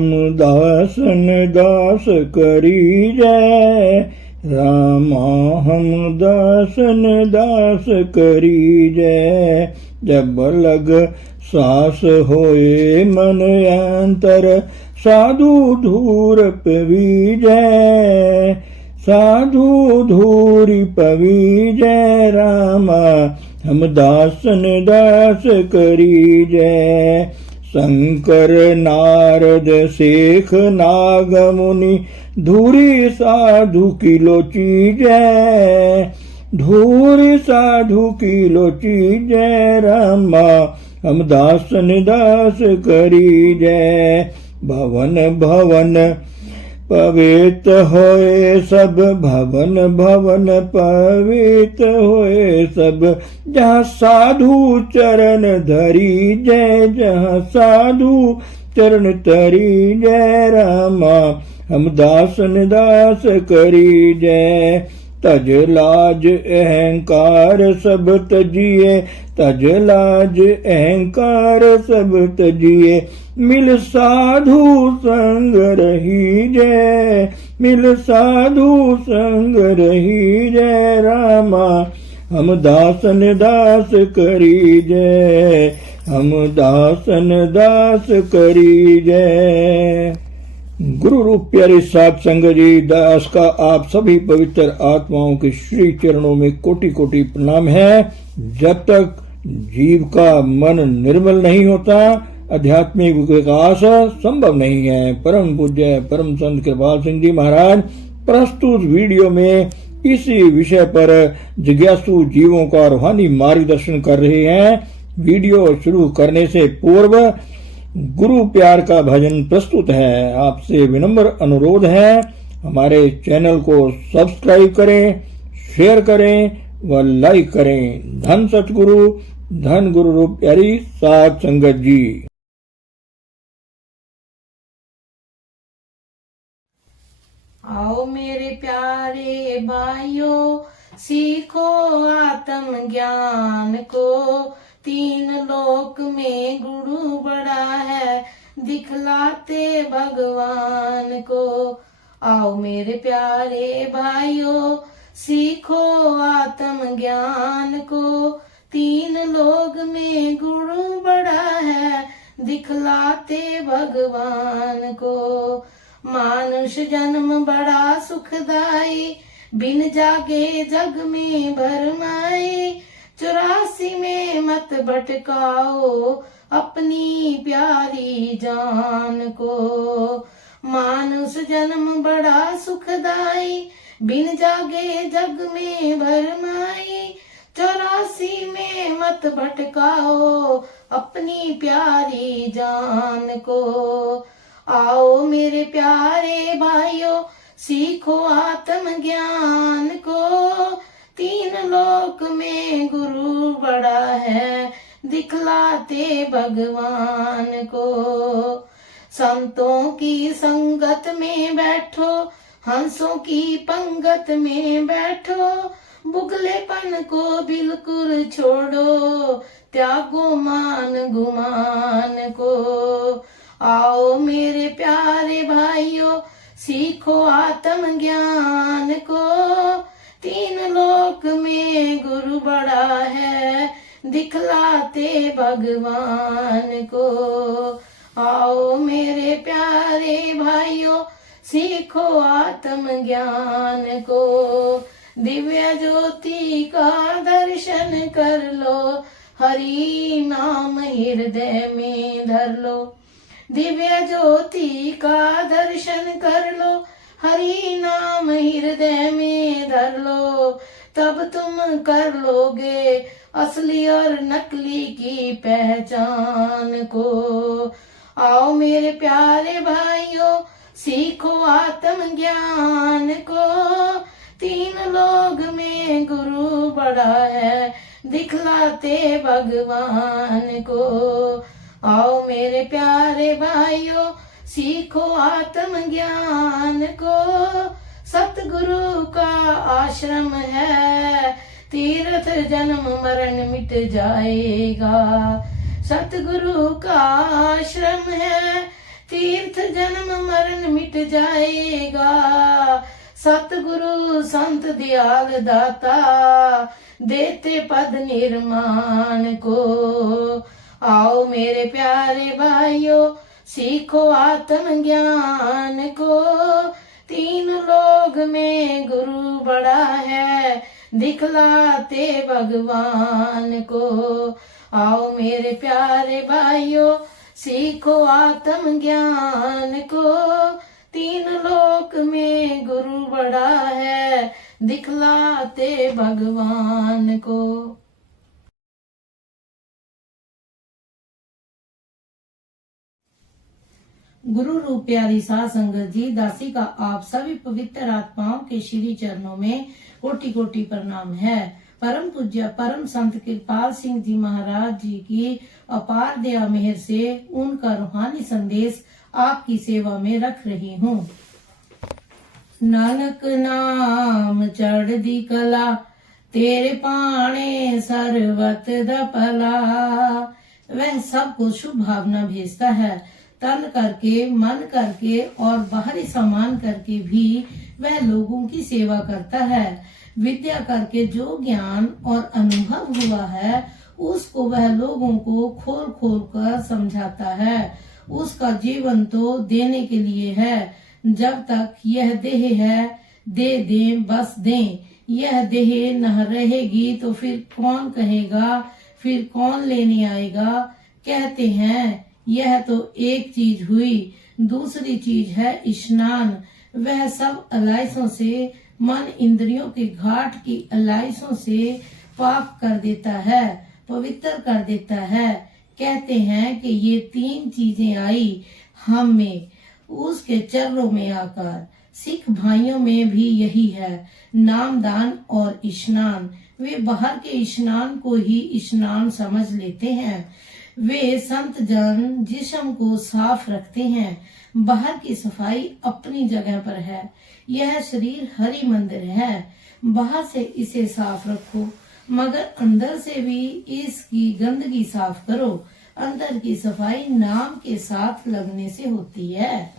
हम दासन दास करी जय, रामा हम दासन दास करी जय। जब लग सास होए मन अंतर, साधु धूर पवीजय, साधु धूरी पवीजय। रामा हम दासन दास करी जय। शंकर नारद शेख नाग मुनि, धूरी साधु की लोची जय, धूरी साधु की लोची जय। रामा हम दासन दास करी जय। भवन भवन पवित होए सब, भवन भवन पवित होए सब। जहाँ साधु चरण धरी जय, जहाँ साधु चरण तरी जय। रामा हम दासन दास करी जय। तज लाज अहंकार सब तजिए, तज लाज अहंकार सब तजिए। मिल साधु संग रही जय, मिल साधु संग रही जय। रामा हम दासन दास करी जय, हम दासन दास करी जय। गुरु रूप प्यारे साध संगत जी, दास का आप सभी पवित्र आत्माओं के श्री चरणों में कोटि कोटि प्रणाम है। जब तक जीव का मन निर्मल नहीं होता, आध्यात्मिक विकास संभव नहीं है। परम पूज्य परम संत कृपाल सिंह जी महाराज प्रस्तुत वीडियो में इसी विषय पर जिज्ञासु जीवों का रूहानी मार्गदर्शन कर रहे हैं। वीडियो शुरू करने से पूर्व गुरु प्यार का भजन प्रस्तुत है। आपसे विनम्र अनुरोध है, हमारे चैनल को सब्सक्राइब करें, शेयर करें व लाइक करें। धन सतगुरु, धन गुरु रूप प्यारी साध संगत जी। आओ मेरे प्यारे भाइयों, सीखो आत्म ज्ञान को। तीन लोक में गुरु बड़ा है, दिखलाते भगवान को। आओ मेरे प्यारे भाइयों, सीखो आत्म ज्ञान को। तीन लोक में गुरु बड़ा है, दिखलाते भगवान को। मानुष जन्म बड़ा सुखदाई, बिन जागे जग में भरमाई। 84 में मत भटकाओ अपनी प्यारी जान को। मानुष जन्म बड़ा सुखदाई, बिन जागे जग में भरमाई। 84 में मत भटकाओ अपनी प्यारी जान को। आओ मेरे प्यारे भाइयों, सीखो आत्म ज्ञान को। तीन लोक में गुरु बड़ा है, दिखलाते भगवान को। संतों की संगत में बैठो, हंसों की पंगत में बैठो। बुगलेपन को बिल्कुल छोड़ो, त्यागो मान गुमान को। आओ मेरे प्यारे भाइयों, सीखो आत्म ज्ञान को। तीन लोक में गुरु बड़ा है, दिखलाते भगवान को। आओ मेरे प्यारे भाइयों, सीखो आत्म ज्ञान को। दिव्य ज्योति का दर्शन कर लो, हरि नाम हृदय में धर लो। दिव्य ज्योति का दर्शन कर लो, हरि नाम हृदय में धर लो। तब तुम कर लोगे असली और नकली की पहचान को। आओ मेरे प्यारे भाइयों, सीखो आत्म ज्ञान को। तीन लोक में गुरु बड़ा है, दिखलाते भगवान को। आओ मेरे प्यारे भाइयों, सीखो आत्म ज्ञान को। सतगुरु का आश्रम है, तीर्थ जन्म मरण मिट जाएगा। सतगुरु का आश्रम है, तीर्थ जन्म मरण मिट जाएगा। सतगुरु संत दयाल दाता देते पद निर्माण को। आओ मेरे प्यारे भाइयों सीखो आत्म ज्ञान को। तीन लोग में गुरु बड़ा है दिखलाते भगवान को। आओ मेरे प्यारे भाइयों सीखो आत्म ज्ञान को। तीन लोक में गुरु बड़ा है दिखलाते भगवान को। गुरु रूप प्यारी साध संगत जी, दासी का आप सभी पवित्र आत्माओं के श्री चरणों में कोटि कोटि प्रणाम है। परम पूज्य परम संत कृपाल सिंह जी महाराज जी की अपार दया मेहर से उनका रूहानी संदेश आपकी सेवा में रख रही हूँ। नानक नाम चढ़ दी कला तेरे पाने सर्वत द भला। वह सबको शुभ भावना भेजता है। तन करके, मन करके और बाहरी सामान करके भी वह लोगों की सेवा करता है। विद्या करके जो ज्ञान और अनुभव हुआ है उसको वह लोगों को खोल खोल कर समझाता है। उसका जीवन तो देने के लिए है। जब तक यह देह है दे दें बस दें। यह देह न रहेगी तो फिर कौन कहेगा, फिर कौन लेने आएगा। कहते हैं यह तो एक चीज हुई, दूसरी चीज है स्नान। वह सब अलाइसों से, मन इंद्रियों के घाट की अलाइसों से पाक कर देता है, पवित्र कर देता है। कहते हैं कि ये तीन चीजें आई हम में उसके चरणों में आकर। सिख भाइयों में भी यही है, नाम दान और स्नान। वे बाहर के स्नान को ही स्नान समझ लेते हैं। वे संत जन जिस्म को साफ रखते हैं। बाहर की सफाई अपनी जगह पर है। यह शरीर हरि मंदिर है। बाहर से इसे साफ रखो मगर अंदर से भी इसकी गंदगी साफ करो। अंदर की सफाई नाम के साथ लगने से होती है।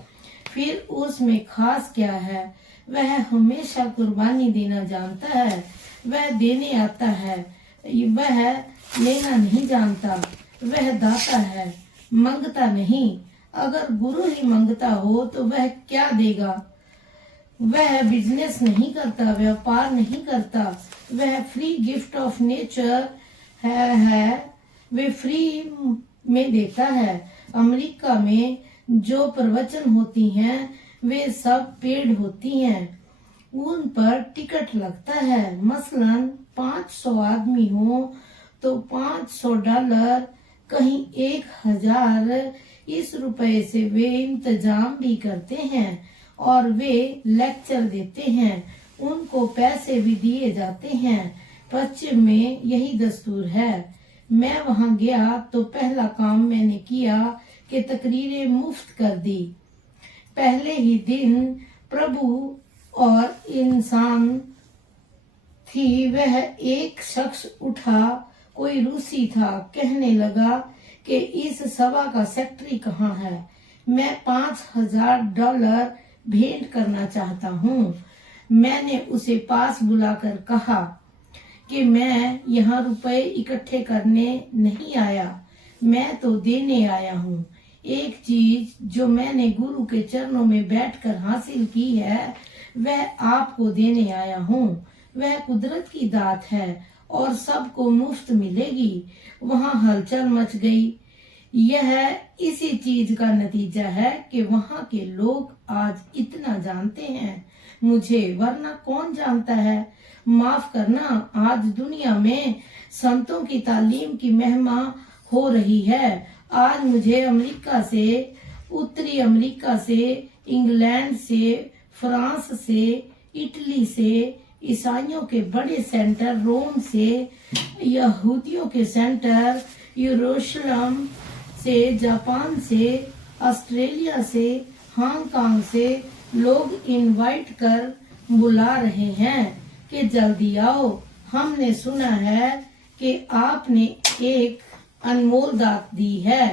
फिर उसमें खास क्या है? वह हमेशा कुर्बानी देना जानता है। वह देने आता है, वह लेना नहीं जानता। वह दाता है, मंगता नहीं। अगर गुरु ही मंगता हो तो वह क्या देगा? वह बिजनेस नहीं करता, व्यापार नहीं करता। वह फ्री गिफ्ट ऑफ नेचर है। वे फ्री में देता है। अमेरिका में जो प्रवचन होती हैं वे सब पेड होती हैं। उन पर टिकट लगता है। मसलन 500 आदमी हो तो $500, कहीं 1000 इस रुपए से वे इंतजाम भी करते हैं और वे लेक्चर देते हैं। उनको पैसे भी दिए जाते हैं। पश्चिम में यही दस्तूर है। मैं वहां गया तो पहला काम मैंने किया कि तकरीरें मुफ्त कर दी। पहले ही दिन प्रभु और इंसान थी। वह एक शख्स उठा, कोई रूसी था, कहने लगा कि इस सभा का सेक्रेटरी कहाँ है? मैं $5000 भेंट करना चाहता हूँ। मैंने उसे पास बुलाकर कहा कि मैं यहाँ रुपए इकट्ठे करने नहीं आया, मैं तो देने आया हूँ। एक चीज जो मैंने गुरु के चरणों में बैठकर हासिल की है वह आपको देने आया हूँ। वह कुदरत की दात है और सबको मुफ्त मिलेगी। वहाँ हलचल मच गई। यह इसी चीज का नतीजा है कि वहाँ के लोग आज इतना जानते हैं मुझे, वरना कौन जानता है। माफ करना, आज दुनिया में संतों की तालीम की महिमा हो रही है। आज मुझे अमेरिका से, उत्तरी अमेरिका से, इंग्लैंड से, फ्रांस से, इटली से, ईसाइयों के बड़े सेंटर रोम से, यहूदियों के सेंटर यरूशलेम से, जापान से, ऑस्ट्रेलिया से, हांगकांग से लोग इनवाइट कर बुला रहे हैं कि जल्दी आओ। हमने सुना है कि आपने एक अनमोल दात दी है।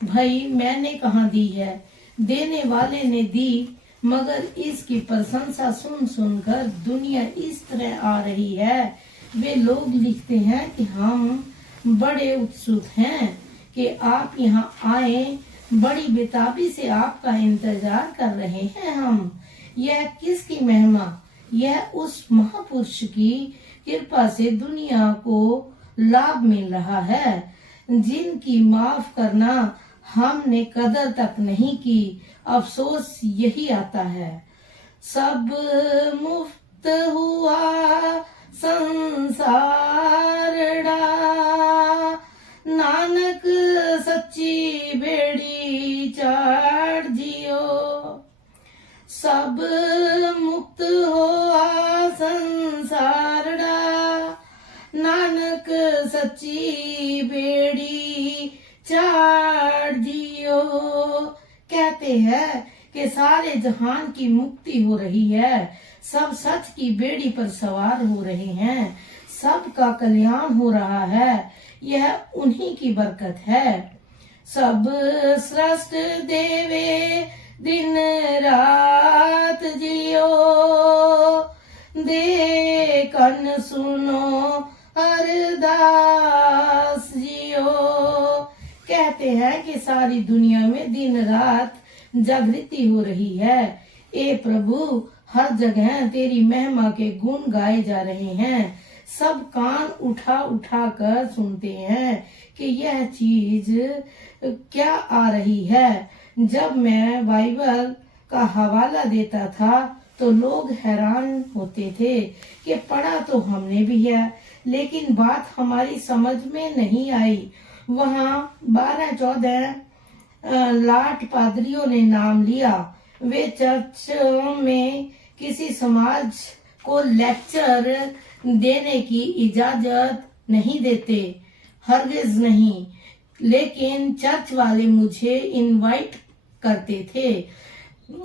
भाई मैंने कहाँ दी है? देने वाले ने दी, मगर इसकी प्रशंसा सुन सुनकर दुनिया इस तरह आ रही है। वे लोग लिखते हैं कि हम बड़े उत्सुक हैं कि आप यहाँ आए, बड़ी बेताबी से आपका इंतजार कर रहे हैं हम। यह किसकी महिमा? यह उस महापुरुष की कृपा से दुनिया को लाभ मिल रहा है, जिनकी माफ करना हमने कदर तक नहीं की। अफसोस यही आता है। सब मुफ्त हुआ संसारड़ा, नानक सच्ची बेड़ी चाड़ जियो। सब मुक्त हुआ संसारड़ा, नानक सच्ची बेड़ी चाड़ जियो। कहते हैं कि सारे जहान की मुक्ति हो रही है, सब सच की बेड़ी पर सवार हो रहे हैं, सबका कल्याण हो रहा है। यह उन्हीं की बरकत है। सब सृष्ट देवे दिन रात जियो, दे कन सुनो अरदास जियो। कहते हैं कि सारी दुनिया में दिन रात जागृति हो रही है। ए प्रभु, हर जगह तेरी महिमा के गुण गाए जा रहे हैं। सब कान उठा उठा कर सुनते हैं कि यह चीज क्या आ रही है। जब मैं बाइबल का हवाला देता था तो लोग हैरान होते थे कि पढ़ा तो हमने भी है, लेकिन बात हमारी समझ में नहीं आई। वहाँ 12-14 लाट पादरियों ने नाम लिया। वे चर्च में किसी समाज को लेक्चर देने की इजाजत नहीं देते, हरगिज नहीं, लेकिन चर्च वाले मुझे इनवाइट करते थे।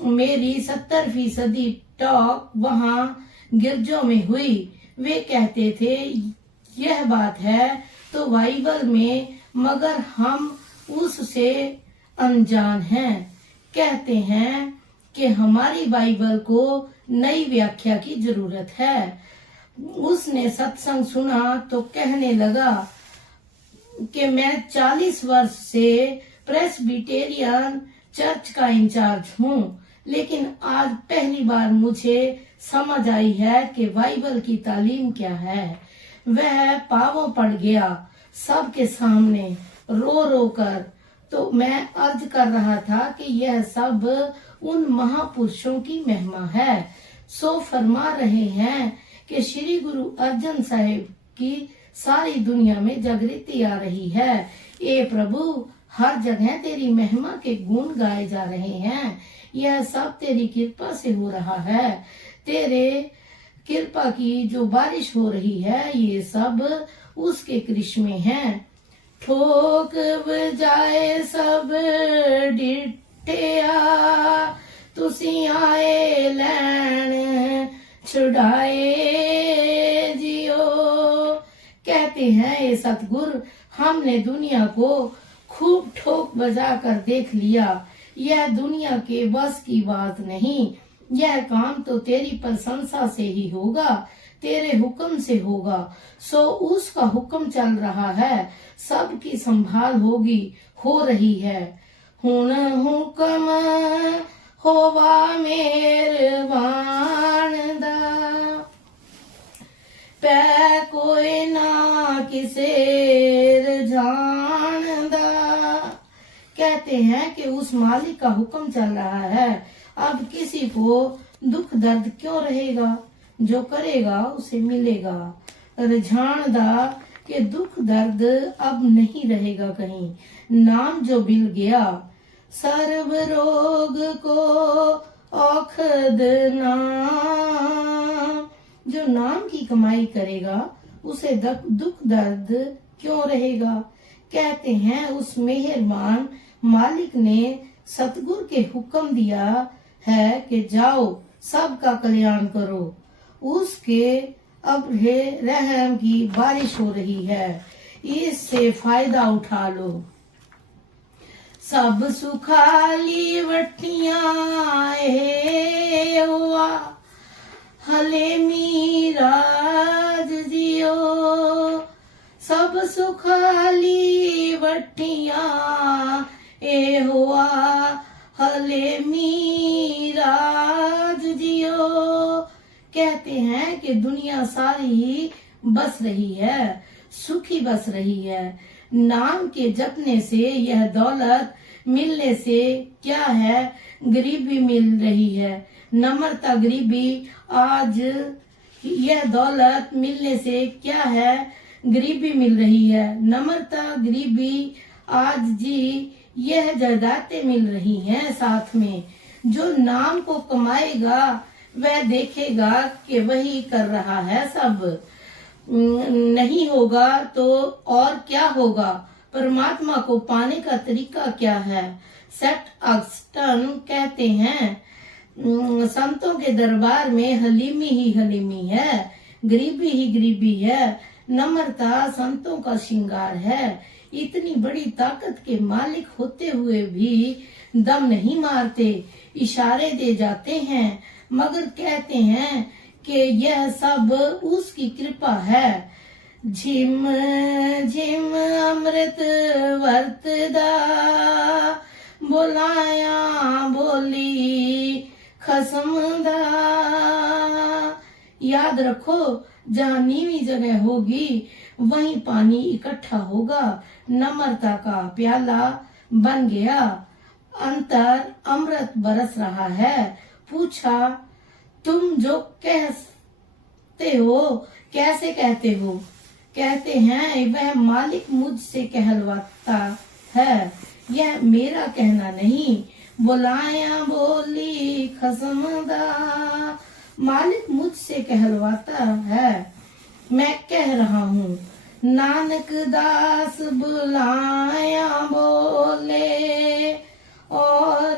मेरी 70% टॉक वहाँ गिरजों में हुई। वे कहते थे यह बात है तो बाइबल में, मगर हम उससे अनजान हैं। कहते हैं कि हमारी बाइबल को नई व्याख्या की जरूरत है। उसने सत्संग सुना तो कहने लगा कि मैं 40 वर्ष से प्रेस्बिटेरियन चर्च का इंचार्ज हूँ, लेकिन आज पहली बार मुझे समझ आई है कि बाइबल की तालीम क्या है। वह पांवों पड़ गया सबके सामने रो रो कर। तो मैं अर्ज कर रहा था कि यह सब उन महापुरुषों की महिमा है। सो फरमा रहे हैं कि श्री गुरु अर्जन साहिब की सारी दुनिया में जागृति आ रही है। ए प्रभु, हर जगह तेरी महिमा के गुण गाए जा रहे हैं। यह सब तेरी कृपा से हो रहा है। तेरे कृपा की जो बारिश हो रही है, ये सब उसके करिश्मे हैं। ठोक बजाए सब डिठिया, तुसी आए लैन छुड़ाए जियो। कहते हैं ये सतगुरु, हमने दुनिया को खूब ठोक बजा कर देख लिया। यह दुनिया के बस की बात नहीं। यह काम तो तेरी प्रशंसा से ही होगा, तेरे हुक्म से होगा। सो उसका हुक्म चल रहा है, सबकी संभाल होगी, हो रही है। हुन हुक्म होवा मेरवान दा, पै कोई ना किसे जान दा। कहते हैं कि उस मालिक का हुक्म चल रहा है, अब किसी को दुख दर्द क्यों रहेगा, जो करेगा उसे मिलेगा। रुझान दा कि दुख दर्द अब नहीं रहेगा कहीं। नाम जो मिल गया, सर्व रोग को औखद नाम। जो नाम की कमाई करेगा उसे दुख दर्द क्यों रहेगा। कहते हैं उस मेहरबान मालिक ने सतगुरु के हुक्म दिया है कि जाओ सबका कल्याण करो। उसके अब रहम की बारिश हो रही है, इससे फायदा उठा लो। सब सुखाली वटियां ए हुआ हले मीराज जियो सब सुखाली वटियां ए हुआ हले मीराज जियो। कहते हैं कि दुनिया सारी ही बस रही है, सुखी बस रही है। नाम के जपने से यह दौलत मिलने से क्या है, गरीबी मिल रही है। नम्रता गरीबी आज यह दौलत मिलने से क्या है, गरीबी मिल रही है। नम्रता गरीबी आज जी यह जायदादें मिल रही हैं साथ में। जो नाम को कमाएगा वह देखेगा कि वही कर रहा है सब। नहीं होगा तो और क्या होगा। परमात्मा को पाने का तरीका क्या है। सेंट ऑगस्टिन कहते हैं संतों के दरबार में हलीमी ही हलीमी है, गरीबी ही गरीबी है। नम्रता संतों का श्रृंगार है। इतनी बड़ी ताकत के मालिक होते हुए भी दम नहीं मारते, इशारे दे जाते हैं, मगर कहते हैं कि यह सब उसकी कृपा है। झिम झिम अमृत वर्तदा बोलाया बोली खसमदा। याद रखो जहाँ नीवी जगह होगी वहीं पानी इकट्ठा होगा। नम्रता का प्याला बन गया, अंतर अमृत बरस रहा है। पूछा तुम जो कहते हो कैसे कहते हो। कहते हैं वह मालिक मुझसे कहलवाता है, यह मेरा कहना नहीं। बुलाया बोली खसमदा, मालिक मुझसे कहलवाता है, मैं कह रहा हूँ। नानक दास बुलाया बोले और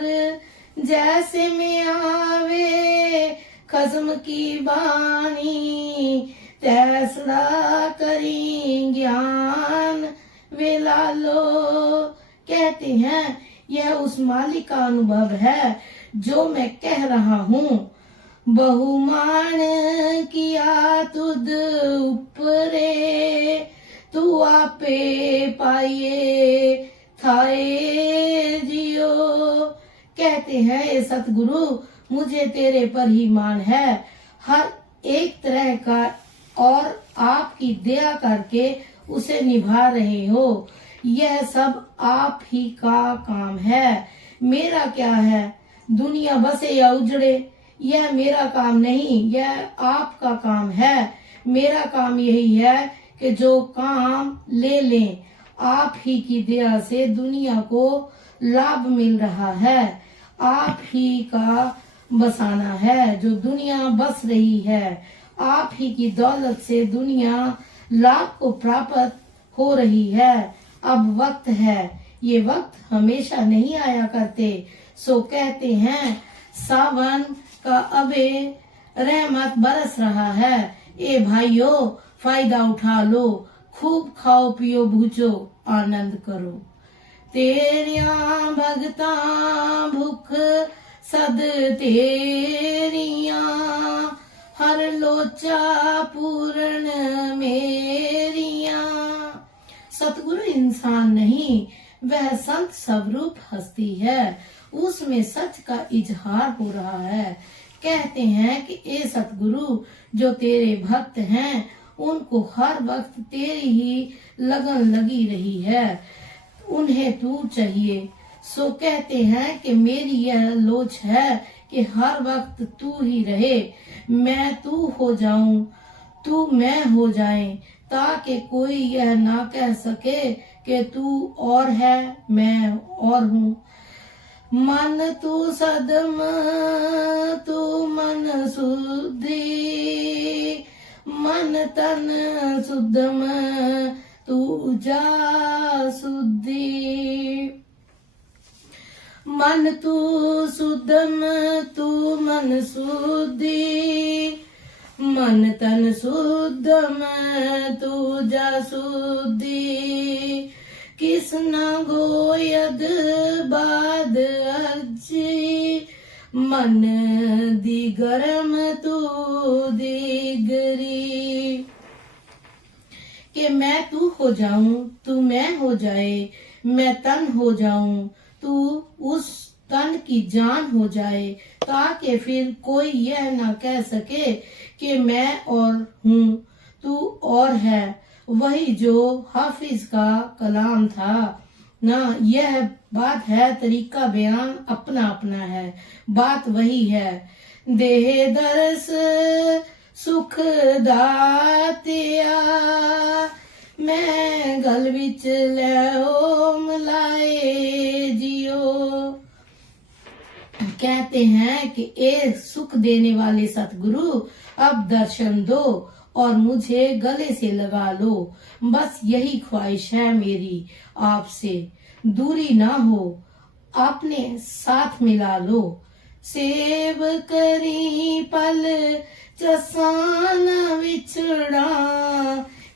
जैसे में आवे खसम की बानी तैसड़ा करी ज्ञान वे लालो। कहते हैं यह उस मालिक का अनुभव है जो मैं कह रहा हूँ। बहुमान किया तुद ऊपरे तू आपे पाइए थाए जियो। कहते हैं ये सतगुरु मुझे तेरे पर ही मान है, हर एक तरह का, और आपकी दया करके उसे निभा रहे हो। यह सब आप ही का काम है, मेरा क्या है। दुनिया बसे या उजड़े यह मेरा काम नहीं, यह आपका काम है। मेरा काम यही है कि जो काम ले लें, आप ही की दया से दुनिया को लाभ मिल रहा है। आप ही का बसाना है जो दुनिया बस रही है। आप ही की दौलत से दुनिया लाभ को प्राप्त हो रही है। अब वक्त है, ये वक्त हमेशा नहीं आया करते। सो कहते हैं सावन का अबे रहमत बरस रहा है। ए भाइयों फायदा उठा लो, खूब खाओ पियो भूचो आनंद करो। तेरिया भगता भुख सद तेरिया हर लोचा पूर्ण मेरिया। सतगुरु इंसान नहीं, वह संत स्वरूप हस्ती है, उसमें सच का इजहार हो रहा है। कहते हैं कि ए सतगुरु जो तेरे भक्त हैं उनको हर वक्त तेरी ही लगन लगी रही है, उन्हें तू चाहिए। सो कहते हैं कि मेरी यह लोच है कि हर वक्त तू ही रहे, मैं तू हो जाऊं, तू मैं हो जाए, ताकि कोई यह ना कह सके कि तू और है मैं और हूँ। मन तू सदम तू मन शुद्धि, मन तन शुद्धम तू जा शुद्धि। मन तू शुद्धम तू मन शुद्धि, मन तन शुद्धम तू जा शुद्धि। किसना गोयद नारद अर्जी, मन दी गरम तू दीगरी। कि मैं तू हो जाऊं, तू मैं हो जाए, मैं तन हो जाऊं, तू उस तन की जान हो जाए, ताकि फिर कोई यह ना कह सके कि मैं और हूँ, तू और है। वही जो हाफिज का कलाम था ना, यह बात है, तरीका बयान अपना अपना है, बात वही है। देह दरस सुख दातिया, मैं गल विच लो मिलाए जियो। कहते हैं कि ए सुख देने वाले सतगुरु, अब दर्शन दो और मुझे गले से लगा लो। बस यही ख्वाहिश है मेरी आपसे, दूरी ना हो, आपने साथ मिला लो। सेव करी पल चसान विछड़ा,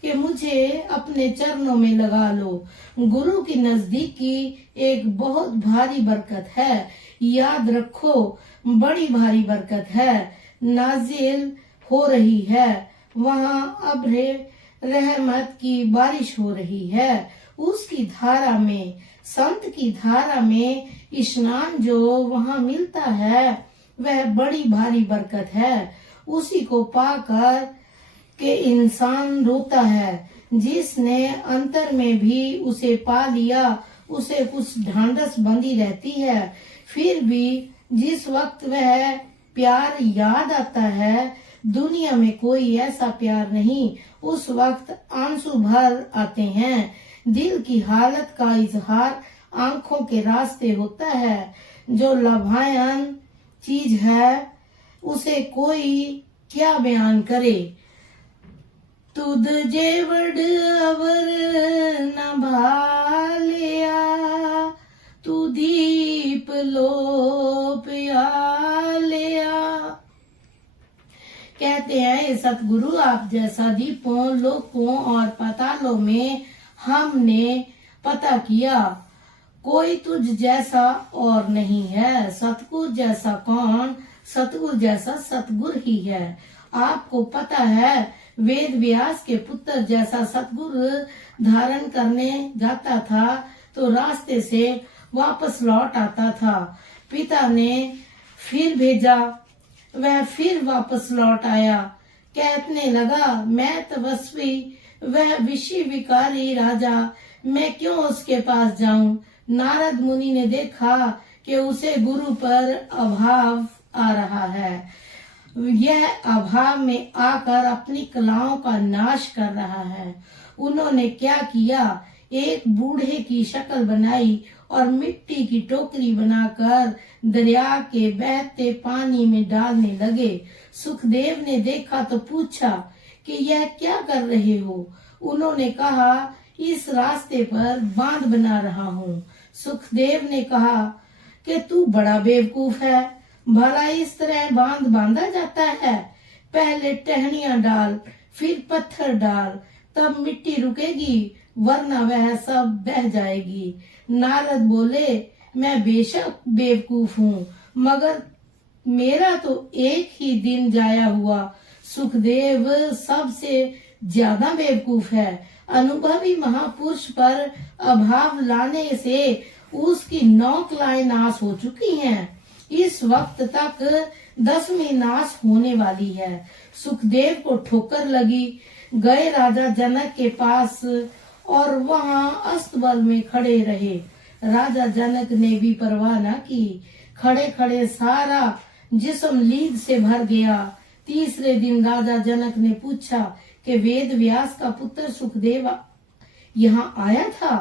कि मुझे अपने चरणों में लगा लो। गुरु की नजदीकी एक बहुत भारी बरकत है, याद रखो बड़ी भारी बरकत है, नाजिल हो रही है। वहाँ अब्रे रहमत की बारिश हो रही है। उसकी धारा में, संत की धारा में स्नान जो वहाँ मिलता है, वह बड़ी भारी बरकत है। उसी को पाकर के इंसान रोता है। जिसने अंतर में भी उसे पा लिया, उसे कुछ ढांढस बंधी रहती है। फिर भी जिस वक्त वह प्यार याद आता है, दुनिया में कोई ऐसा प्यार नहीं, उस वक्त आंसू भर आते हैं। दिल की हालत का इजहार आंखों के रास्ते होता है। जो लभायन चीज है उसे कोई क्या बयान करे। तुद जेवड़ अवर न भालिया, तू दीप लो प्यालिया। कहते हैं सतगुरु, आप जैसा दीपों लोकों और पातालों में हमने पता किया, कोई तुझ जैसा और नहीं है। सतगुरु जैसा कौन, सतगुरु जैसा सतगुरु ही है। आपको पता है, वेद व्यास के पुत्र जैसा सतगुरु धारण करने जाता था तो रास्ते से वापस लौट आता था। पिता ने फिर भेजा, वह फिर वापस लौट आया। कहने लगा, मैं तपस्वी, वह विषय विकारी राजा, मैं क्यों उसके पास जाऊं। नारद मुनि ने देखा कि उसे गुरु पर अभाव आ रहा है। यह अभाव में आकर अपनी कलाओं का नाश कर रहा है। उन्होंने क्या किया, एक बूढ़े की शक्ल बनाई और मिट्टी की टोकरी बनाकर दरिया के बहते पानी में डालने लगे। सुखदेव ने देखा तो पूछा कि यह क्या कर रहे हो। उन्होंने कहा, इस रास्ते पर बांध बना रहा हूँ। सुखदेव ने कहा कि तू बड़ा बेवकूफ है, भला इस तरह बांध बांधा जाता है। पहले टहनियां डाल, फिर पत्थर डाल, तब मिट्टी रुकेगी, वरना वह सब बह जाएगी। नारद बोले, मैं बेशक बेवकूफ हूँ, मगर मेरा तो एक ही दिन जाया हुआ। सुखदेव सबसे ज्यादा बेवकूफ है। अनुभवी महापुरुष पर अभाव लाने से उसकी 9 कलाएं नाश हो चुकी हैं। इस वक्त तक 10वीं नाश होने वाली है। सुखदेव को ठोकर लगी। गए राजा जनक के पास और वहां अस्तबल में खड़े रहे। राजा जनक ने भी परवाह न की। खड़े खड़े सारा जिस्म लीद से भर गया। तीसरे दिन राजा जनक ने पूछा कि वेद व्यास का पुत्र सुखदेव यहाँ आया था।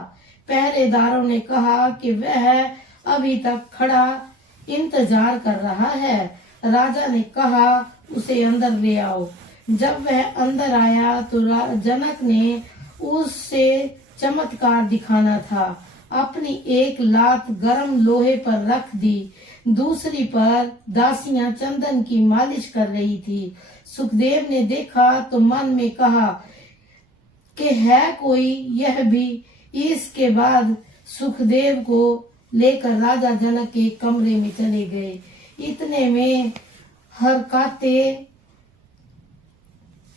पहरेदारों ने कहा कि वह अभी तक खड़ा इंतजार कर रहा है। राजा ने कहा, उसे अंदर ले आओ। जब वह अंदर आया तो जनक ने उससे चमत्कार दिखाना था। अपनी एक लात गर्म लोहे पर रख दी, दूसरी पर दासियां चंदन की मालिश कर रही थी। सुखदेव ने देखा तो मन में कहा कि है कोई यह भी। इसके बाद सुखदेव को लेकर राजा जनक के कमरे में चले गए। इतने में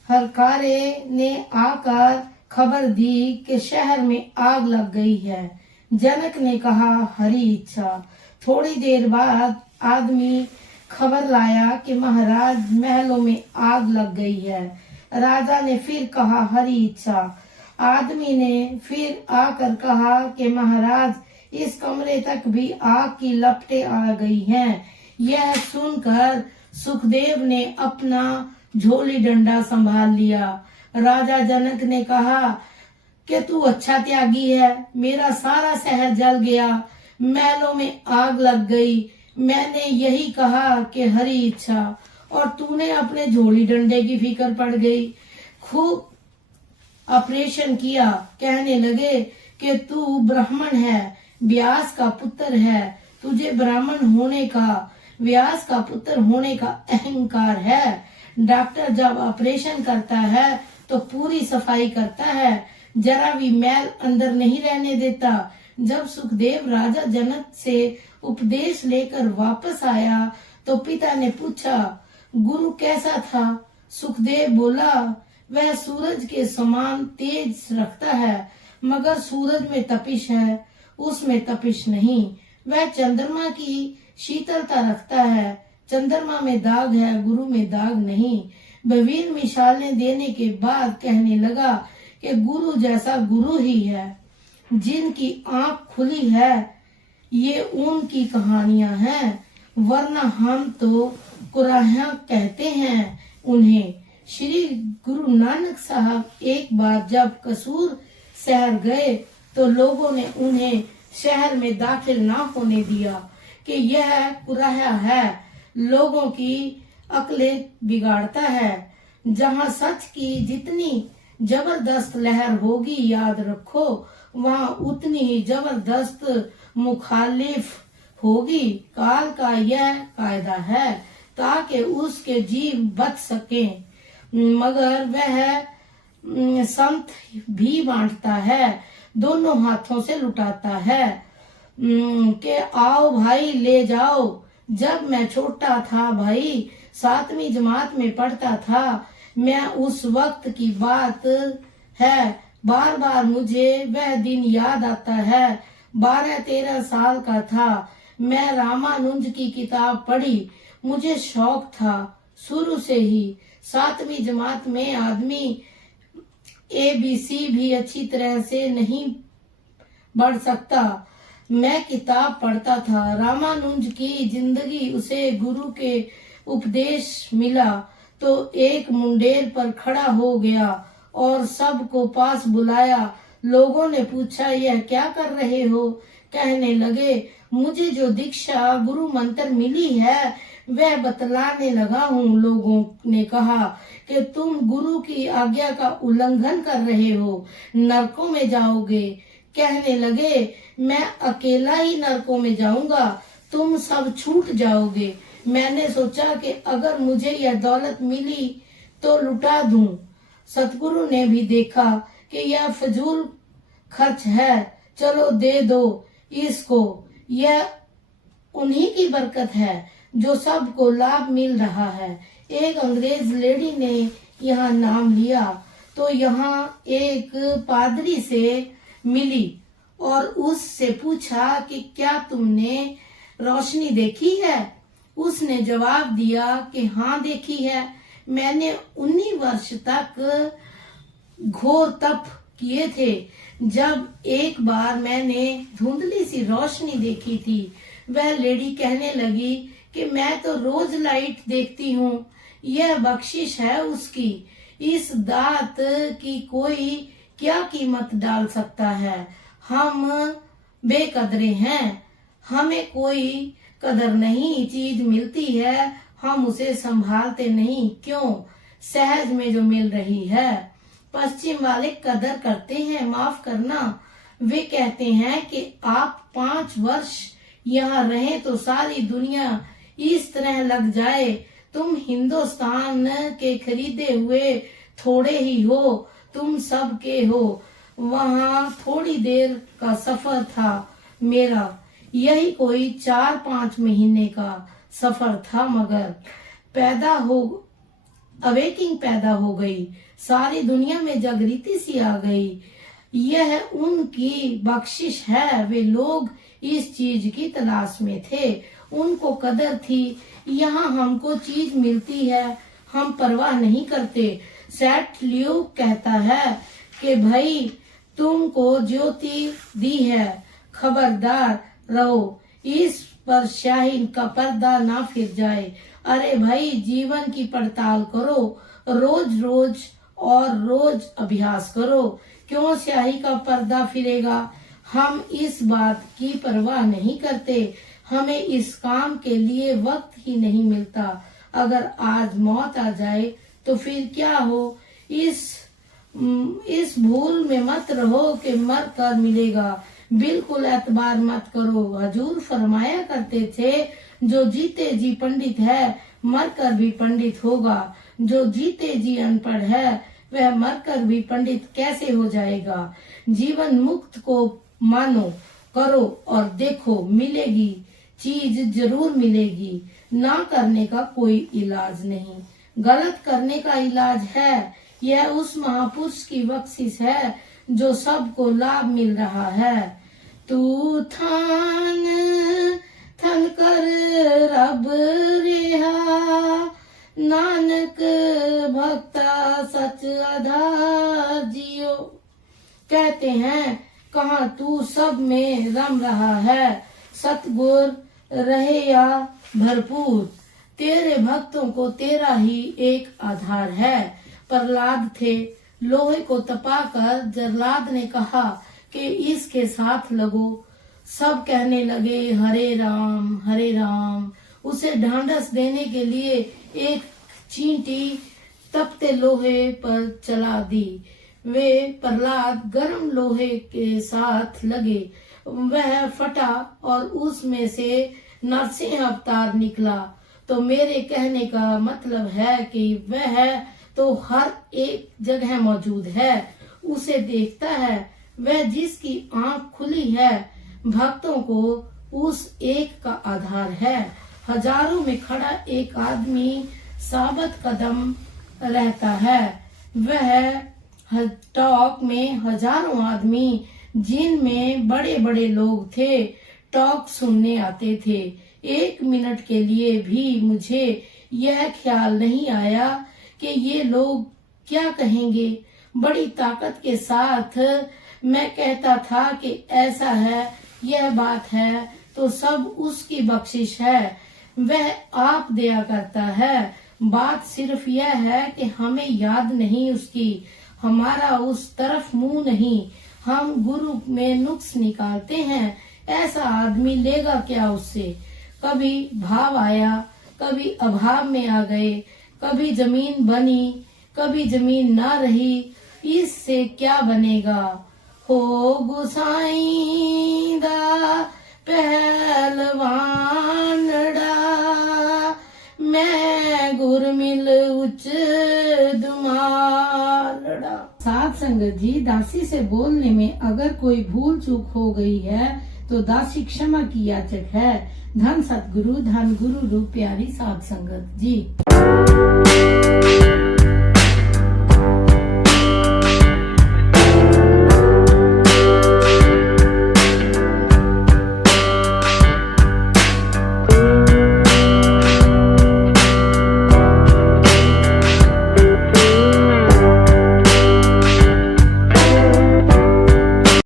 हरकारे ने आकर खबर दी कि शहर में आग लग गई है। जनक ने कहा, हरी इच्छा। थोड़ी देर बाद आदमी खबर लाया कि महाराज महलों में आग लग गई है। राजा ने फिर कहा, हरी इच्छा। आदमी ने फिर आकर कहा कि महाराज इस कमरे तक भी आग की लपटें आ गई हैं। यह सुनकर सुखदेव ने अपना झोली डंडा संभाल लिया। राजा जनक ने कहा कि तू अच्छा त्यागी है, मेरा सारा शहर जल गया, महलों में आग लग गई, मैंने यही कहा कि हरी इच्छा, और तूने अपने झोली डंडे की फिक्र पड़ गई। खूब ऑपरेशन किया, कहने लगे कि तू ब्राह्मण है, व्यास का पुत्र है, तुझे ब्राह्मण होने का, व्यास का पुत्र होने का अहंकार है। डॉक्टर जब ऑपरेशन करता है तो पूरी सफाई करता है, जरा भी मैल अंदर नहीं रहने देता। जब सुखदेव राजा जनक से उपदेश लेकर वापस आया तो पिता ने पूछा, गुरु कैसा था? सुखदेव बोला, वह सूरज के समान तेज रखता है, मगर सूरज में तपिश है, उसमें तपिश नहीं। वह चंद्रमा की शीतलता रखता है, चंद्रमा में दाग है, गुरु में दाग नहीं। विभिन्न मिसालें देने के बाद कहने लगा कि गुरु जैसा गुरु ही है। जिनकी आंख खुली है, ये उनकी कहानियां हैं, वरना हम तो कुराहा कहते हैं उन्हें। श्री गुरु नानक साहब एक बार जब कसूर शहर गए तो लोगों ने उन्हें शहर में दाखिल ना होने दिया कि यह कुराहा है, लोगों की अक्लें बिगाड़ता है। जहाँ सच की जितनी जबरदस्त लहर होगी, याद रखो, वहाँ उतनी ही जबरदस्त मुखालिफ होगी। काल का यह कायदा है ताकि उसके जीव बच सके, मगर वह संत भी बांटता है, दोनों हाथों से लुटाता है कि आओ भाई ले जाओ। जब मैं छोटा था भाई, 7वीं जमात में पढ़ता था, मैं उस वक्त की बात है, बार बार मुझे वह दिन याद आता है। 12-13 साल का था, मैं रामानुज की किताब पढ़ी, मुझे शौक था शुरू से ही। 7वीं जमात में आदमी ABC भी अच्छी तरह से नहीं बढ़ सकता। मैं किताब पढ़ता था, रामानुज की जिंदगी, उसे गुरु के उपदेश मिला तो एक मुंडेर पर खड़ा हो गया और सबको पास बुलाया। लोगों ने पूछा, यह क्या कर रहे हो? कहने लगे, मुझे जो दीक्षा गुरु मंत्र मिली है वह बतलाने लगा हूँ। लोगों ने कहा कि तुम गुरु की आज्ञा का उल्लंघन कर रहे हो, नरकों में जाओगे। कहने लगे, मैं अकेला ही नरकों में जाऊंगा, तुम सब छूट जाओगे। मैंने सोचा कि अगर मुझे यह दौलत मिली तो लुटा दूं। सतगुरु ने भी देखा कि यह फजूल खर्च है, चलो दे दो इसको, यह उन्हीं की बरकत है जो सबको लाभ मिल रहा है। एक अंग्रेज लेडी ने यहाँ नाम लिया तो यहाँ एक पादरी से मिली और उससे पूछा कि क्या तुमने रोशनी देखी है? उसने जवाब दिया कि हाँ देखी है, मैंने 19 वर्ष तक घोर तप किए थे। जब एक बार मैंने धुंधली सी रोशनी देखी थी, वह लेडी कहने लगी कि मैं तो रोज लाइट देखती हूँ, यह बख्शिश है उसकी। इस दात की कोई क्या कीमत डाल सकता है? हम बेकदरे हैं, हमें कोई कदर नहीं, चीज मिलती है हम उसे संभालते नहीं, क्यों? सहज में जो मिल रही है। पश्चिम वाले कदर करते हैं, माफ करना। वे कहते हैं कि आप 5 वर्ष यहाँ रहें तो सारी दुनिया इस तरह लग जाए। तुम हिंदुस्तान के खरीदे हुए थोड़े ही हो, तुम सब के हो। वहाँ थोड़ी देर का सफर था मेरा, यही कोई 4-5 महीने का सफर था, मगर अवेकिंग पैदा हो गई। सारी दुनिया में जागृति सी आ गई। यह उनकी बख्शिश है। वे लोग इस चीज की तलाश में थे, उनको कदर थी। यहाँ हमको चीज मिलती है, हम परवाह नहीं करते। सेठ लियू कहता है कि भाई तुमको ज्योति दी है, खबरदार रहो, इस पर शाहीन का पर्दा ना फिर जाए। अरे भाई, जीवन की पड़ताल करो, रोज रोज और रोज अभ्यास करो। क्यों स्याही का पर्दा फिरेगा? हम इस बात की परवाह नहीं करते। हमें इस काम के लिए वक्त ही नहीं मिलता। अगर आज मौत आ जाए तो फिर क्या हो? इस भूल में मत रहो कि मर कर मिलेगा। बिल्कुल एतबार मत करो। हजूर फरमाया करते थे, जो जीते जी पंडित है मर कर भी पंडित होगा। जो जीते जी अनपढ़ है वह मरकर भी पंडित कैसे हो जाएगा? जीवन मुक्त को मानो, करो और देखो, मिलेगी चीज जरूर मिलेगी। ना करने का कोई इलाज नहीं, गलत करने का इलाज है। यह उस महापुरुष की बख्शिश है जो सबको लाभ मिल रहा है। तू थान थन कर रब रेहा, नानक भक्ता सच आधार जियो। कहते हैं कहाँ तू सब में रम रहा है, सतगुर रहे या भरपूर। तेरे भक्तों को तेरा ही एक आधार है। प्रहलाद थे, लोहे को तपाकर जल्लाद ने कहा कि इसके साथ लगो। सब कहने लगे हरे राम हरे राम। उसे ढांढस देने के लिए एक चींटी तपते लोहे पर चला दी। वे प्रहलाद गर्म लोहे के साथ लगे, वह फटा और उसमें से नरसिंह अवतार निकला। तो मेरे कहने का मतलब है कि वह तो हर एक जगह मौजूद है, उसे देखता है। वह जिसकी आंख खुली है, भक्तों को उस एक का आधार है। हजारों में खड़ा एक आदमी साबित कदम रहता है। वह टॉक में हजारों आदमी, जिनमें बड़े बड़े लोग थे, टॉक सुनने आते थे। 1 मिनट के लिए भी मुझे यह ख्याल नहीं आया कि ये लोग क्या कहेंगे। बड़ी ताकत के साथ मैं कहता था कि ऐसा है, यह बात है तो सब उसकी बख्शिश है, वह आप दिया करता है। बात सिर्फ यह है कि हमें याद नहीं उसकी, हमारा उस तरफ मुंह नहीं। हम गुरु में नुक्स निकालते हैं, ऐसा आदमी लेगा क्या उससे? कभी भाव आया, कभी अभाव में आ गए, कभी जमीन बनी, कभी जमीन ना रही, इससे क्या बनेगा? हो गुसाई दा पहलवानड़ा, मैं गुरमिल उच्च दुमारड़ा। साध संगत जी, दासी से बोलने में अगर कोई भूल चूक हो गई है तो दासी क्षमा की याचक है। धन सतगुरु, धन गुरु रूप प्यारी साध संगत जी।